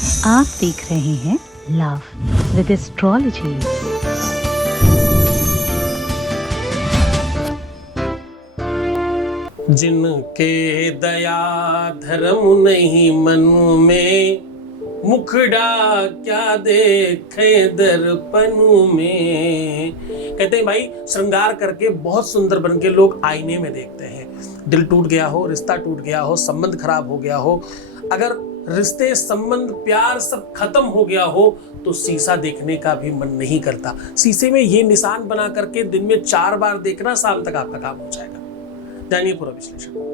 आप देख रहे हैं लव विद एस्ट्रोलॉजी। जिनके दया धर्म नहीं मन में, मुखड़ा क्या देखे दर्पण में। कहते हैं भाई, श्रृंगार करके बहुत सुंदर बन के लोग आईने में देखते हैं। दिल टूट गया हो, रिश्ता टूट गया हो, संबंध खराब हो गया हो, अगर रिश्ते संबंध प्यार सब खत्म हो गया हो तो शीशा देखने का भी मन नहीं करता। शीशे में ये निशान बना करके दिन में 4 बार देखना, शाम तक आपका काम हो जाएगा। जानिए पूरा विश्लेषण।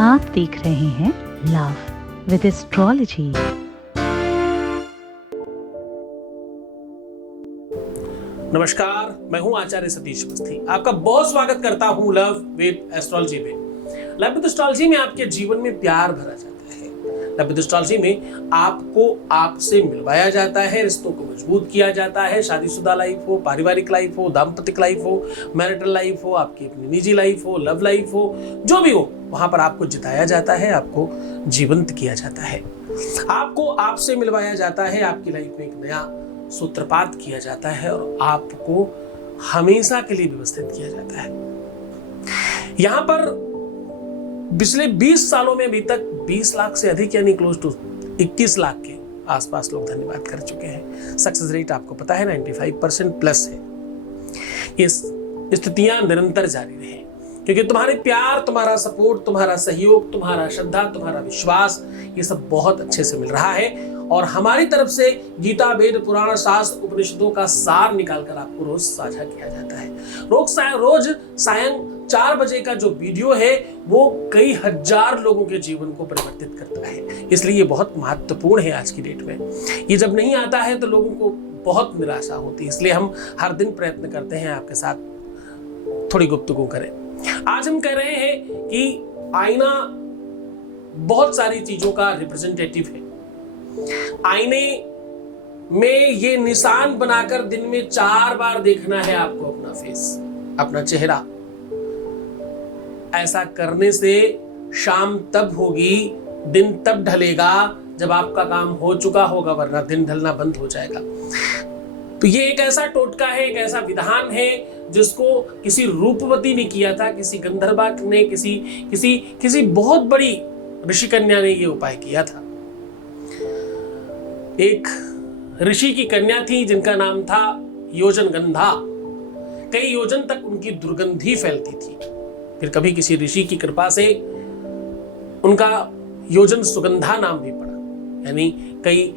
आप देख रहे हैं लव विद एस्ट्रोलॉजी। नमस्कार, मैं हूं आचार्य सतीश अवस्थी। आपका बहुत स्वागत करता हूं लव विद एस्ट्रोलॉजी में। लव विद एस्ट्रोलॉजी में आपके जीवन में प्यार भरा जाता है। लव विद एस्ट्रोलॉजी में आपको आपसे मिलवाया जाता है, रिश्तों को मजबूत किया जाता है। शादीशुदा लाइफ हो, पारिवारिक लाइफ हो, दाम्पत्य लाइफ हो, मैरिटल लाइफ हो, आपकी अपनी निजी लाइफ हो, लव लाइफ हो, जो भी हो, वहां पर आपको जिताया जाता है, आपको जीवंत किया जाता है, आपको आपसे मिलवाया जाता है, आपकी लाइफ में एक नया सूत्रपात किया जाता है और आपको हमेशा के लिए व्यवस्थित किया जाता है। यहां पर पिछले 20 सालों में अभी तक 20 लाख से अधिक यानी क्लोज टू 21 लाख के आसपास लोग धन्यवाद कर चुके हैं। सक्सेस रेट आपको पता है 95% प्लस है। ये स्थितियां निरंतर जारी रहे क्योंकि तुम्हारे प्यार, तुम्हारा सपोर्ट, तुम्हारा सहयोग, तुम्हारा श्रद्धा, तुम्हारा विश्वास, ये सब बहुत अच्छे से मिल रहा है। और हमारी तरफ से गीता, वेद, पुराण, शास्त्र, उपनिषदों का सार निकालकर आपको रोज साझा किया जाता है। रोज सायं 4 बजे का जो वीडियो है वो कई हजार लोगों के जीवन को परिवर्तित करता है, इसलिए ये बहुत महत्वपूर्ण है आज की डेट में। ये जब नहीं आता है तो लोगों को बहुत निराशा होती है, इसलिए हम हर दिन प्रयत्न करते हैं आपके साथ थोड़ी गुफ्तगू करें। आज हम कह रहे हैं कि आईना बहुत सारी चीजों का रिप्रेजेंटेटिव है। आईने में ये निशान बनाकर दिन में 4 बार देखना है आपको अपना फेस, अपना चेहरा। ऐसा करने से शाम तब होगी, दिन तब ढलेगा जब आपका काम हो चुका होगा, वरना दिन ढलना बंद हो जाएगा। तो ये एक ऐसा टोटका है, एक ऐसा विधान है जिसको किसी रूपवती ने किया था, किसी गंधर्वा ने, किसी बहुत बड़ी ऋषि कन्या ने ये उपाय किया था। एक ऋषि की कन्या थी जिनका नाम था योजनगंधा। कई योजन तक उनकी दुर्गंधी फैलती थी। फिर कभी किसी ऋषि की कृपा से उनका योजन सुगंधा नाम भी पड़ा, यानी कई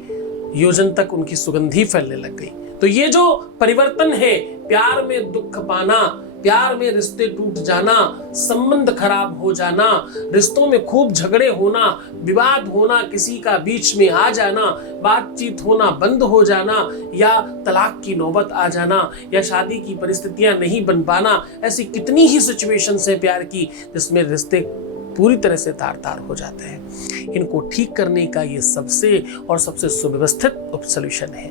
योजन तक उनकी सुगंधी फैलने लग गई। तो ये जो परिवर्तन है, प्यार में दुख पाना, प्यार में रिश्ते टूट जाना, संबंध खराब हो जाना, रिश्तों में खूब झगड़े होना, विवाद होना, किसी का बीच में आ जाना, बातचीत होना बंद हो जाना, या तलाक की नौबत आ जाना, या शादी की परिस्थितियां नहीं बन पाना, ऐसी कितनी ही सिचुएशंस है प्यार की जिसमें रिश्ते पूरी तरह से तार-तार हो जाते हैं। इनको ठीक करने का ये सबसे सुव्यवस्थित सॉल्यूशन है।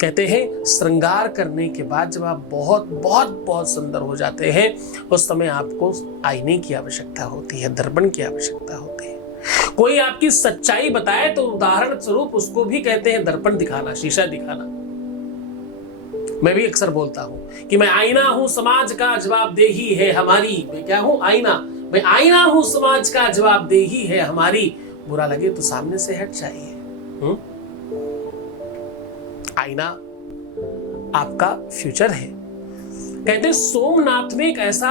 कहते हैं श्रृंगार करने के बाद जब आप बहुत बहुत बहुत सुंदर हो जाते हैं, उस समय आपको आईने की आवश्यकता होती है, दर्पण की आवश्यकता होती है। कोई आपकी सच्चाई बताए तो उदाहरण स्वरूप उसको भी कहते हैं दर्पण दिखाना, शीशा दिखाना। मैं भी अक्सर बोलता हूं कि मैं आईना हूं, समाज का जवाबदेही है हमारी। मैं क्या हूं? आईना। मैं आईना हूं, समाज का जवाबदेही है हमारी। बुरा लगे तो सामने से हट जाइए। आईना आपका फ्यूचर है। कहते हैं सोमनाथ में एक ऐसा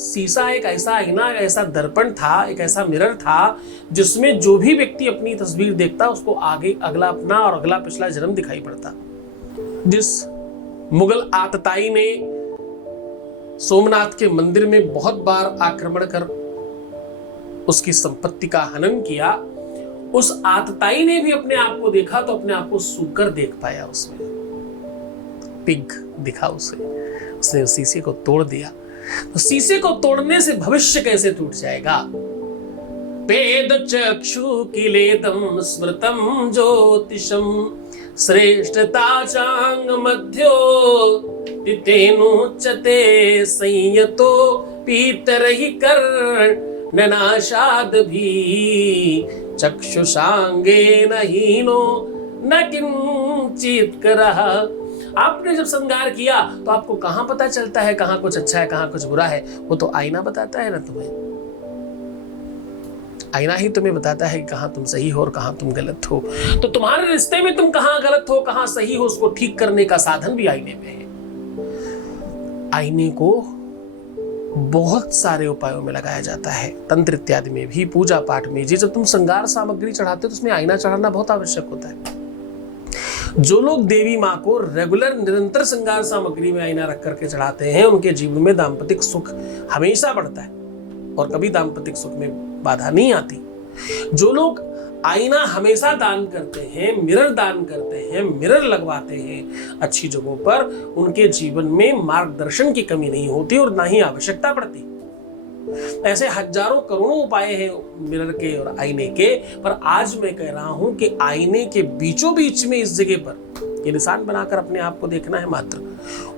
शीशा, एक ऐसा आईना, एक ऐसा दर्पण था, एक ऐसा मिरर था जिसमें जो भी व्यक्ति अपनी तस्वीर देखता उसको आगे अगला अपना और अगला पिछला जन्म दिखाई पड़ता। जिस मुगल आतताई ने सोमनाथ के मंदिर में बहुत बार आक्रमण कर उसकी संपत्ति का हनन किया, उस आतताई ने भी अपने आप को देखा तो अपने आप को सूकर देख पाया, उसमें पिग दिखा उसे। उसने उस शीशे को तोड़ दिया। तो शीशे को तोड़ने से भविष्य कैसे टूट जाएगा? वेद चक्षुकिलेदं स्मृतं ज्योतिषं श्रेष्ठता चांग मध्यो तितेनुच्यते संयतो पीतरहि कर्णनाशाद भी चक्षुषांगेन हीनो न किंचित करः। आपने जब श्रृंगार किया तो आपको कहां पता चलता है कहां कुछ अच्छा है कहां कुछ बुरा है? वो तो आईना बताता है ना तुम्हें। आईना ही तुम्हें बताता है कि कहां तुम सही हो और कहां तुम गलत हो। तो तुम्हारे रिश्ते में तुम कहां गलत हो कहां सही हो उसको ठीक करने का साधन भी आईने में है। आईने को बहुत सारे उपायों में लगाया जाता है, तंत्र इत्यादि में भी, पूजा पाठ में। जी जब तुम श्रृंगार सामग्री चढ़ाते हो तो उसमें आईना चढ़ाना बहुत आवश्यक होता है। जो लोग देवी माँ को रेगुलर निरंतर श्रृंगार सामग्री में आईना रख करके चढ़ाते हैं उनके जीवन में दाम्पतिक सुख हमेशा बढ़ता है और कभी दाम्पतिक सुख में बाधा नहीं आती। जो लोग आईना हमेशा दान करते हैं, मिरर दान करते हैं, मिरर लगवाते हैं अच्छी जगहों पर, उनके जीवन में मार्गदर्शन की कमी नहीं होती और ना ही आवश्यकता पड़ती। ऐसे हजारों करोड़ों उपाय हैं मिरर के और आईने के, पर आज मैं कह रहा हूं कि आईने के बीचों बीच में इस जगह पर ये निशान बनाकर अपने आप को देखना है मात्र।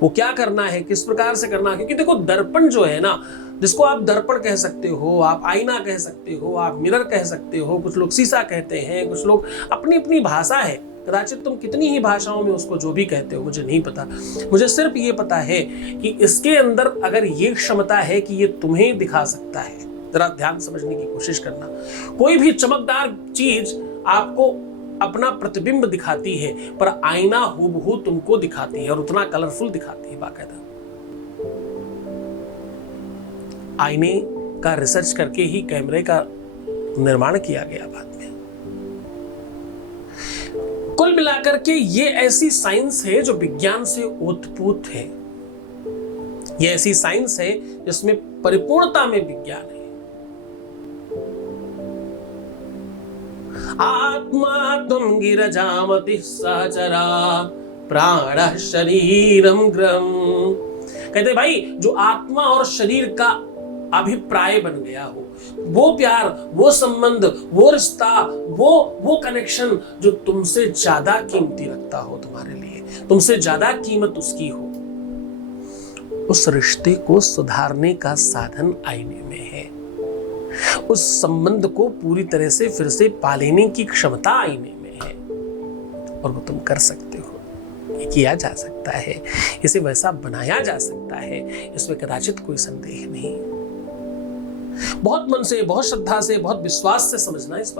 वो क्या करना है, किस प्रकार से करना है, क्योंकि देखो दर्पण जो है ना, जिसको आप दर्पण कह सकते हो, आप आईना कह सकते हो, आप मिरर कह सकते हो, कुछ लोग शीशा कहते हैं, कुछ लोग अपनी अपनी भाषा है, कदाचित तुम कितनी ही भाषाओं में उसको जो भी कहते हो मुझे नहीं पता। मुझे सिर्फ ये पता है कि इसके अंदर अगर ये क्षमता है कि ये तुम्हें दिखा सकता है। जरा ध्यान समझने की कोशिश करना। कोई भी चमकदार चीज आपको अपना प्रतिबिंब दिखाती है, पर आईना हूबहू तुमको दिखाती है और उतना कलरफुल दिखाती है बाकायदा। आईने का रिसर्च करके ही कैमरे का निर्माण किया गया बाद में। कुल मिलाकर के ये ऐसी साइंस है जो विज्ञान से ओतप्रोत है। ये ऐसी साइंस है जिसमें परिपूर्णता में विज्ञान है। आत्मा तुम गिरजामति सहचरा प्राण शरीरम ग्रहम। कहते भाई जो आत्मा और शरीर का अभिप्राय बन गया हो, वो प्यार, वो संबंध, वो रिश्ता, वो कनेक्शन जो तुमसे ज्यादा कीमती रखता हो, तुम्हारे लिए तुमसे ज्यादा कीमत उसकी हो, उस रिश्ते को सुधारने का साधन आईने में है। उस संबंध को पूरी तरह से फिर से पालेने की क्षमता आईने में है और वो तुम कर सकते हो। ये किया जा सकता है, इसे वैसा बनाया जा सकता है, इसमें कदाचित कोई संदेह नहीं। बहुत मन से, बहुत श्रद्धा से, बहुत विश्वास से समझना इस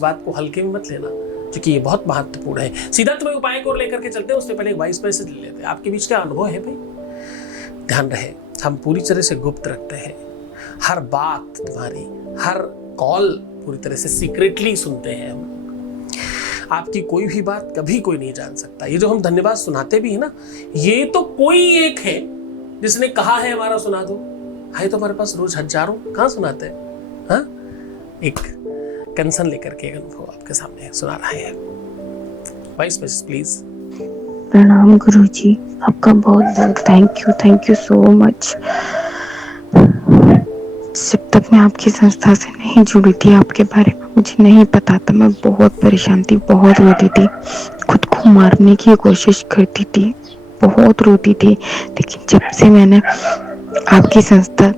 बात को हल्के में मत लेना, क्योंकि ये बहुत महत्वपूर्ण है। सीधा तुम्हें उपाय को लेकर के चलते हैं, उससे पहले एक वॉइस मैसेज ले लेते हैं। आपके बीच क्या अनुभव है भाई? ध्यान रहे, हम पूरी तरह से गुप्त रखते हैं। हर बात तुम्हारी, हर कॉल पूरी तरह से सीक्रेटली सुनते हैं हम। आपकी कोई भी बात कभी कोई नहीं जान सकता। ये जो हम धन्यवाद सुनाते भी है ना, ये तो कोई एक है जिसने कहा है हमारा सुना दो। है तो हमारे पास रोज हजारों, कहाँ सुनाते हैं? हाँ, एक कंसर्न लेकर के अनुभव आपके सामने सुना रहे हैं। Voice message please. प्रणाम गुरुजी, आपका बहुत बहुत थैंक यू सो मच। जब तक मैं आपकी संस्था से नहीं जुड़ी थी, आपके बारे में मुझे नहीं पता था। मैं बहुत परेशान थी, बहुत रोती थी, खुद को मारने की कोशिश करती थी, बहुत रोती थी। लेकिन जब से मैंने आपकी संस्था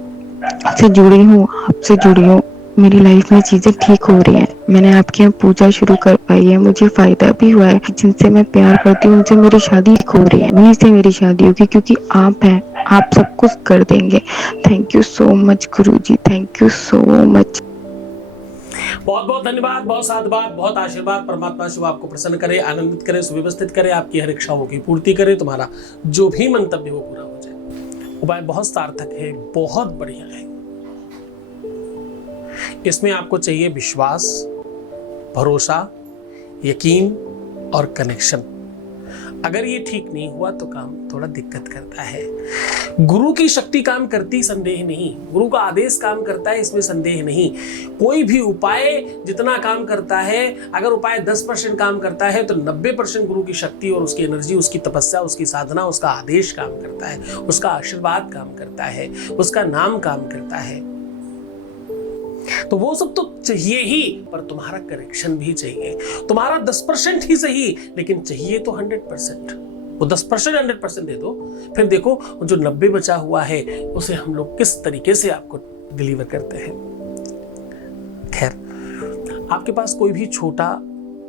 से जुड़ी हूँ, आपसे जुड़ी हूँ, मेरी लाइफ में चीजें ठीक हो रही हैं। मैंने आपके यहाँ पूजा शुरू कर पाई है, मुझे फायदा भी हुआ है। जिनसे मैं प्यार करती हूँ उनसे मेरी शादी हो रही है, उन्हीं से मेरी शादी होगी, क्योंकि आप हैं, आप सब कुछ कर देंगे। Thank you so much Guruji, thank you so much. बहुत बहुत धन्यवाद, बहुत साधुवाद, बहुत आशीर्वाद। परमात्मा शिव आपको प्रसन्न करे, आनंदित करे, सुव्यवस्थित करे, आपकी हर इच्छाओं की पूर्ति करे, तुम्हारा जो भी मंतव्य हो पूरा हो जाए। उपाय बहुत सार्थक है, बहुत बढ़िया है। इसमें आपको चाहिए विश्वास, भरोसा, यकीन और कनेक्शन। अगर ये ठीक नहीं हुआ तो काम थोड़ा दिक्कत करता है। गुरु की शक्ति काम करती, संदेह नहीं। गुरु का आदेश काम करता है, इसमें संदेह नहीं। कोई भी उपाय जितना काम करता है, अगर उपाय 10% काम करता है तो 90% गुरु की शक्ति और उसकी एनर्जी, उसकी तपस्या, उसकी साधना, उसका आदेश काम करता है, उसका आशीर्वाद काम करता है, उसका नाम काम करता है। तो वो सब तो चाहिए ही, पर तुम्हारा करेक्शन भी चाहिए। तुम्हारा 10% ही सही, लेकिन चाहिए तो 100%। वो 10% 100% दे दो, फिर देखो जो 90 बचा हुआ है उसे हम लोग किस तरीके से आपको डिलीवर करते हैं। खैर, आपके पास कोई भी छोटा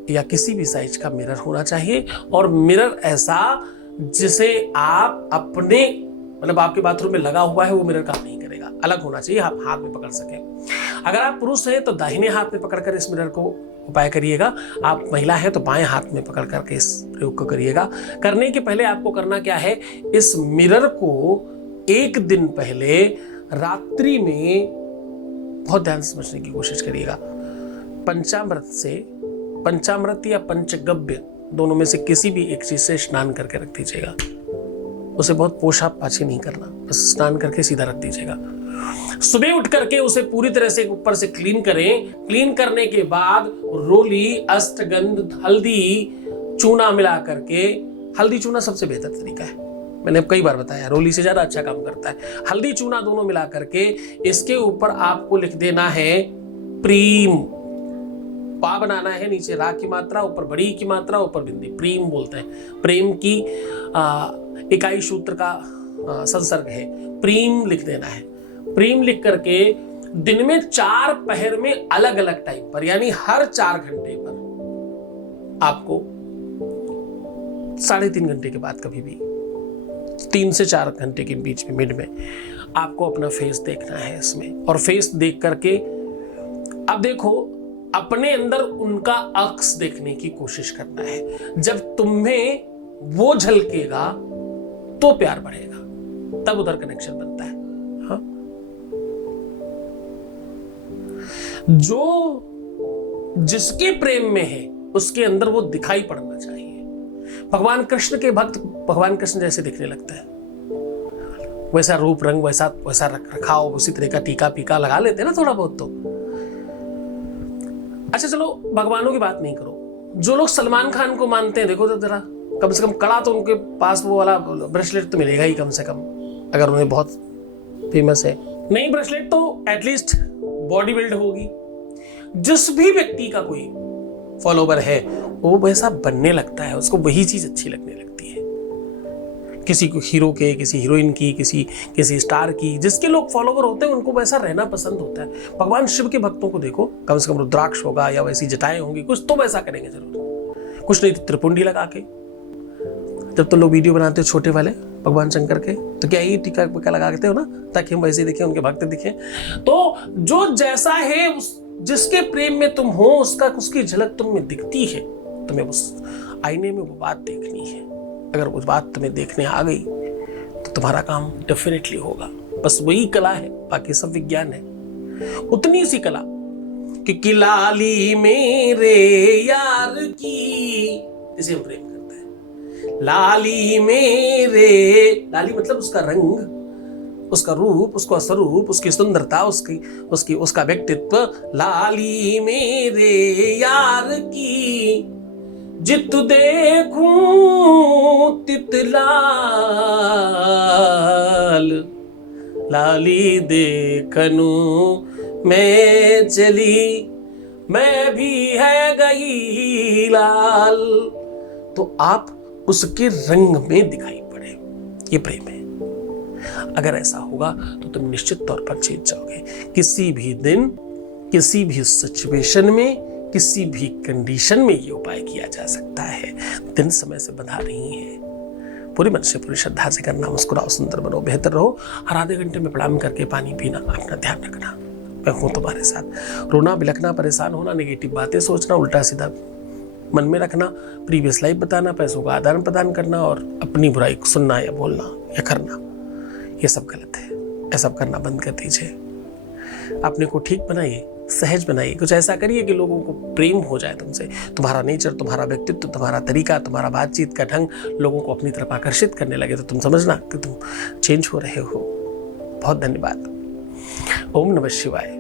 या किसी भी साइज का मिरर होना चाहिए, और मिरर ऐसा जिसे आप अपने मतलब आपके बाथरूम में लगा हुआ है वो मिरर काम नहीं करेगा, अलग होना चाहिए, आप हाथ में पकड़ सके। अगर आप पुरुष हैं तो दाहिने हाथ में पकड़कर इस मिरर को उपाय करिएगा, आप महिला हैं तो बाएं हाथ में पकड़ करके इस प्रयोग को करिएगा। करने के पहले आपको करना क्या है, इस मिरर को एक दिन पहले रात्रि में बहुत ध्यान से समझने की कोशिश करिएगा। पंचामृत या पंचगव्य दोनों में से किसी भी एक चीज से स्नान करके रख दीजिएगा। उसे बहुत पोछा पाछी नहीं करना, बस स्नान करके सीधा रख दीजिएगा। सुबह उठ करके उसे पूरी तरह से ऊपर से क्लीन करें। क्लीन करने के बाद रोली, अष्टगंध, हल्दी, चूना मिला करके, हल्दी चूना सबसे बेहतर तरीका है, मैंने कई बार बताया, रोली से ज्यादा अच्छा काम करता है। हल्दी चूना दोनों मिला करके इसके ऊपर आपको लिख देना है प्रीम। पा बनाना है, नीचे रा की मात्रा, ऊपर बड़ी की मात्रा, ऊपर बिंदी, प्रीम बोलते हैं। प्रेम की इकाई सूत्र का संसर्ग है, प्रीम लिख देना है। प्रीम लिख करके दिन में 4 पहर में अलग अलग टाइम पर, यानी हर 4 घंटे पर आपको 3.5 घंटे के बाद, कभी भी 3 से 4 घंटे के बीच में मिड में आपको अपना फेस देखना है इसमें। और फेस देख करके अब देखो, अपने अंदर उनका अक्स देखने की कोशिश करना है। जब तुम्हें वो झलकेगा तो प्यार बढ़ेगा, तब उधर कनेक्शन बनता है। हाँ? जो जिसके प्रेम में है उसके अंदर वो दिखाई पड़ना चाहिए। भगवान कृष्ण के भक्त भगवान कृष्ण जैसे दिखने लगता है, वैसा रूप रंग, वैसा रख रखाव, उसी तरह का टीका पीका लगा लेते हैं ना थोड़ा बहुत तो। अच्छा चलो भगवानों की बात नहीं करो, जो लोग सलमान खान को मानते हैं, देखो तो जरा, कम से कम कड़ा तो उनके पास वो वाला ब्रेसलेट तो मिलेगा ही कम से कम, अगर उन्हें बहुत फेमस है। नहीं ब्रेसलेट तो एटलीस्ट बॉडी बिल्ड होगी। जिस भी व्यक्ति का कोई फॉलोवर है वो वैसा बनने लगता है, उसको वही चीज अच्छी लगने लगती है। किसी को हीरो के, किसी हीरोइन की, किसी स्टार की, जिसके लोग फॉलोवर होते हैं उनको वैसा रहना पसंद होता है। भगवान शिव के भक्तों को देखो, कम से कम रुद्राक्ष होगा या वैसी जटाएं होंगी, कुछ तो वैसा करेंगे जरूर, कुछ नहीं तो त्रिपुंडी लगा के। जब तो लोग वीडियो बनाते हो छोटे वाले भगवान शंकर के, तो क्या ये टीका वीका लगाते हो ना, ताकि हम वैसे दिखें, उनके भक्त दिखें। तो जो जैसा है, जिसके प्रेम में तुम हो, उसकी झलक तुम में दिखती है। तुम्हें उस आईने में वो बात देखनी है। अगर उस बात तुम्हें देखने आ गई तो तुम्हारा काम डेफिनेटली होगा। बस वही कला है, बाकी सब विज्ञान है। उतनी सी कला कि लाली मेरे यार की, इसे हम प्रेम करते हैं। लाली मेरे, लाली मतलब उसका रंग, उसका रूप, उसका स्वरूप, उसकी सुंदरता, उसका व्यक्तित्व। लाली मेरे यार की, जित देखूं तित लाल, लाली देखनू मैं चली, मैं भी है गई लाल। तो आप उसके रंग में दिखाई पड़े, ये प्रेम है। अगर ऐसा होगा तो तुम निश्चित तौर पर जीत जाओगे। किसी भी दिन, किसी भी सिचुएशन में, किसी भी कंडीशन में ये उपाय किया जा सकता है। दिन समय से बंधा नहीं है। पूरी मन से, पूरी श्रद्धा से करना। मुस्कुराओ, सुंदर बनो, बेहतर रहो। हर आधे घंटे में प्रणाम करके पानी पीना, अपना ध्यान रखना। मैं हूं तुम्हारे साथ। रोना, बिलखना, परेशान होना, नेगेटिव बातें सोचना, उल्टा सीधा मन में रखना, प्रीवियस लाइफ बताना, पैसों का आदान प्रदान करना और अपनी बुराई सुनना या बोलना या करना, ये सब गलत है। ये सब करना बंद कर दीजिए। अपने को ठीक बनाइए, सहज बनाइए। कुछ ऐसा करिए कि लोगों को प्रेम हो जाए तुमसे। तुम्हारा नेचर, तुम्हारा व्यक्तित्व, तुम्हारा तरीका, तुम्हारा बातचीत का ढंग लोगों को अपनी तरफ आकर्षित करने लगे तो तुम समझना कि तुम चेंज हो रहे हो। बहुत धन्यवाद। ओम नमः शिवाय।